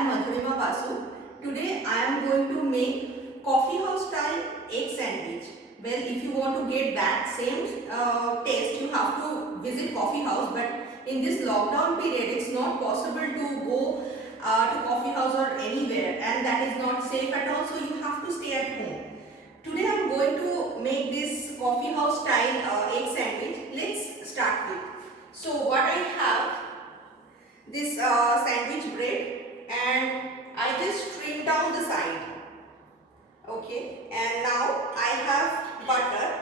am Madhurima. Today I am going to make coffee house style egg sandwich. Well, if you want to get that same taste, you have to visit coffee house. But in this lockdown period, it's not possible to go to coffee house or anywhere, and that is not safe at all. So you have to stay at home. Today I am going to make this coffee house style egg sandwich. Let's start with. So what I have, this sandwich bread, and I just trim down the side. Okay, and now I have butter,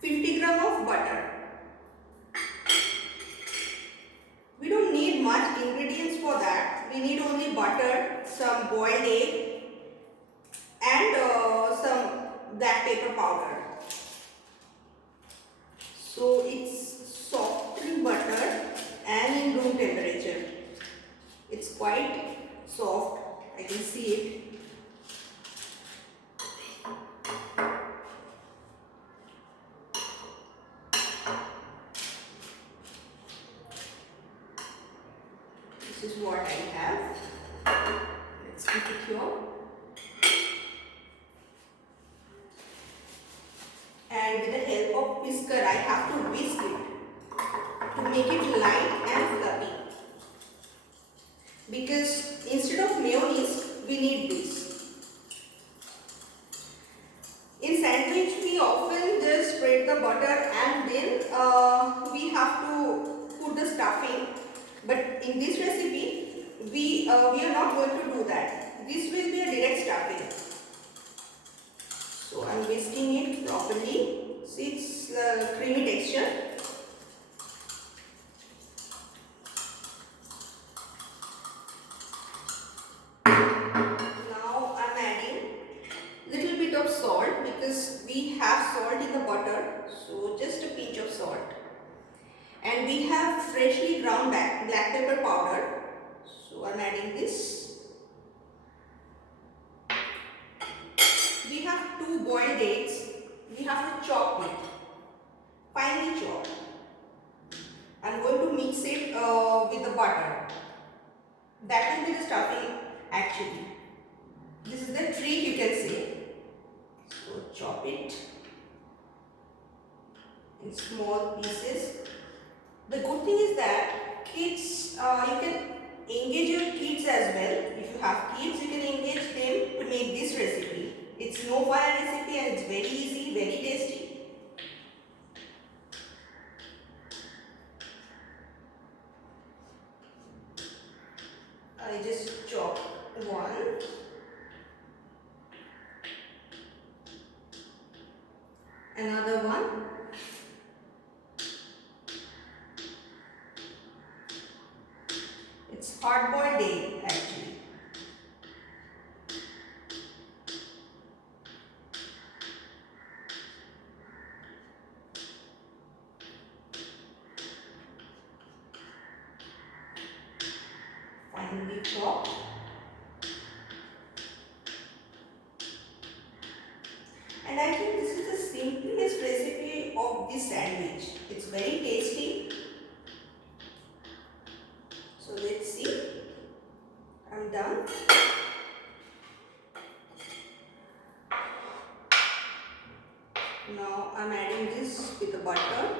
50 gram of butter. We don't need much ingredients for that. We need only butter, some boiled egg, and some black pepper powder. So it's soft in butter and in room temperature. It's quite soft, I can see it. This is what I have. Let's keep it here. And with the help of whisker, I have to whisk it to make it light and fluffy. Because instead of mayonnaise, we need this. In sandwich, we often just spread the butter and then we have to put the stuffing. But in this recipe, we are not going to do that. This will be a direct stuffing. So I am whisking it properly. See, it's creamy texture. Now I am adding little bit of salt because we have salt in the butter. So just a pinch of salt. And we have freshly ground black pepper powder. So I am adding this. We have 2 boiled eggs. We have to chop it, finely chop. I am going to mix it with the butter. That will be the stuffing actually. This is the trick, you can say. So chop it in small pieces. The good thing is that kids, you can engage your kids as well. If you have kids, you can engage them to make this recipe. It's no fire recipe and it's very easy, very tasty. I just chop one. Another one. It's hard boiled egg actually. Finely chopped. And I think this is the simplest recipe of this sandwich. It's very tasty. So let's see. I'm done. Now I'm adding this with the butter.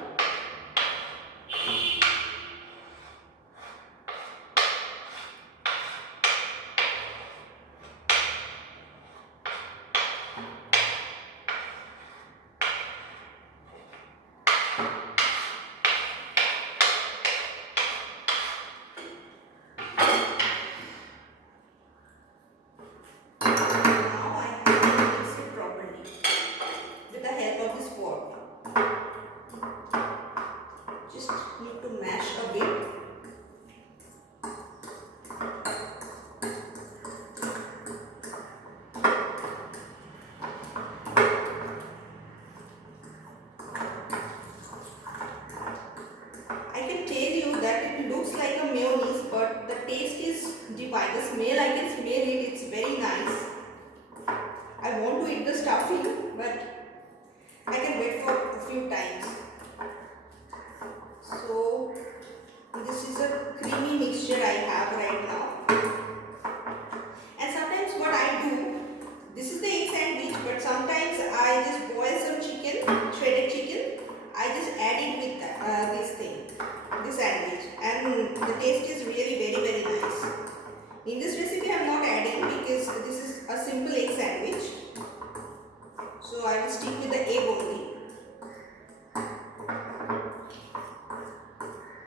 and the taste is really very nice. In this recipe I am not adding because this is a simple egg sandwich. So I will stick with the egg only.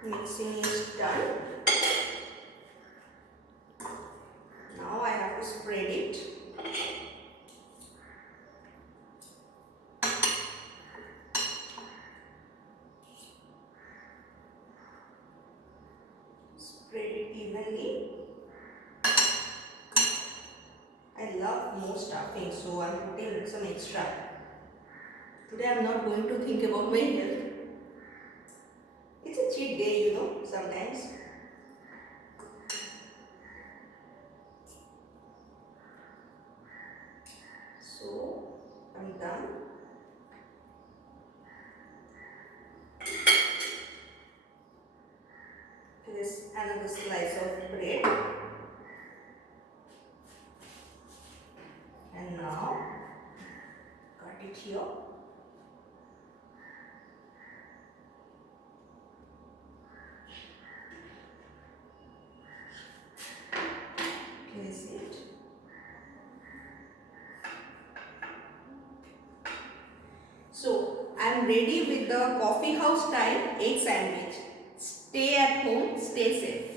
Mixing is done. Now I have to spread it. Spread it evenly. I love more stuffing, so I am putting some extra. Today I am not going to think about my health. It's a cheat day, you know, sometimes. So I'm done. This another slice of bread. And now cut it here. Place it. So I am ready with the coffee house style egg sandwich. Stay at home, stay safe.